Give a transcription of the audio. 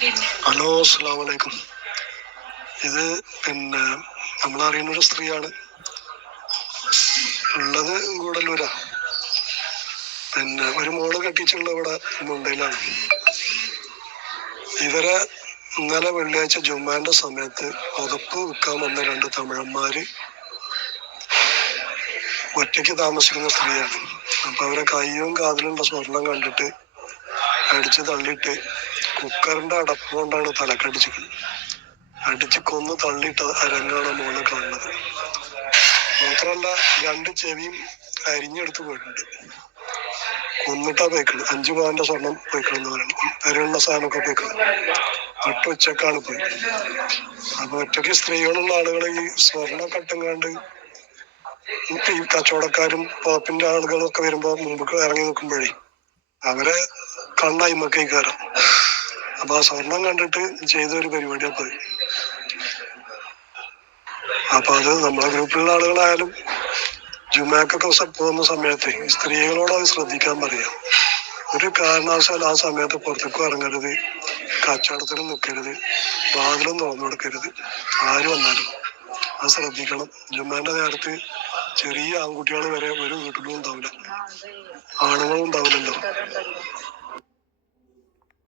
Hello, അസ്സലാമു അലൈക്കും. ഇത് പിന്നെ നമ്മളറിയുന്നൊരു സ്ത്രീയാണ്, ഉള്ളത് ഗൂഡല്ലൂരാ. പിന്നെ ഒരു മോള് കെട്ടിച്ചുള്ള ഇവിടെ മുംബൈയിലാണ്. ഇവരെ ഇന്നലെ വെള്ളിയാഴ്ച ജുമാന്റെ സമയത്ത് പുതപ്പ് വിൽക്കാൻ വന്ന രണ്ട് തമിഴന്മാര് ഒറ്റയ്ക്ക് താമസിക്കുന്ന സ്ത്രീയാണ്. അപ്പൊ അവരെ കയ്യും കാതിലുള്ള സ്വർണം കണ്ടിട്ട് അടിച്ച് തള്ളിയിട്ട് കുക്കറിന്റെ അടപ്പ് കൊണ്ടാണ് തലക്കടിച്ചിരിക്കുന്നത്. അടിച്ച് കൊന്ന് തള്ളിയിട്ട് രംഗാണ് മോള് കാണുന്നത്. മാത്രമല്ല, രണ്ട് ചെവിയും അരിഞ്ഞെടുത്ത് പോയിട്ടുണ്ട്. കൊന്നിട്ടാ പോയിക്കള്. 5 പവന്റെ സ്വർണം പോയിക്കളെന്ന് പറയുന്നത്. വരെയുള്ള സാധനമൊക്കെ പോയിക്കള്. ഉച്ചക്കാണ് പോയി. അപ്പൊ ഒറ്റയ്ക്ക് സ്ത്രീകളുള്ള ആളുകൾ ഈ സ്വർണം കട്ടുങ്ങാണ്ട് ഈ കച്ചവടക്കാരും പോപ്പിന്റെ ആളുകളൊക്കെ വരുമ്പോ മുമ്പ് ഇറങ്ങി നിൽക്കുമ്പോഴേ അവരെ കണ്ണായ്മക്കൈ കയറാം. അപ്പൊ ആ സ്വർണം കണ്ടിട്ട് ചെയ്തൊരു പരിപാടിയാ പോയി. അപ്പൊ അത് നമ്മളെ ഗ്രൂപ്പിലുള്ള ആളുകളായാലും ജുമാക്കൊക്കെ പോകുന്ന സമയത്ത് സ്ത്രീകളോട് അത് ശ്രദ്ധിക്കാൻ പറയാം. ഒരു കാരണവശാൽ ആ സമയത്ത് പുറത്തേക്കും ഇറങ്ങരുത്, കച്ചവടത്തിനും നിൽക്കരുത്, വാതിലും തുറന്നു കൊടുക്കരുത്. ആര് വന്നാലും അത് ശ്രദ്ധിക്കണം. ജുമാന്റെ നേരത്ത് ചെറിയ ആൺകുട്ടികൾ വരെ ഒരു വീട്ടിലും ഉണ്ടാവില്ല, ആണുങ്ങളും ഉണ്ടാവില്ലല്ലോ.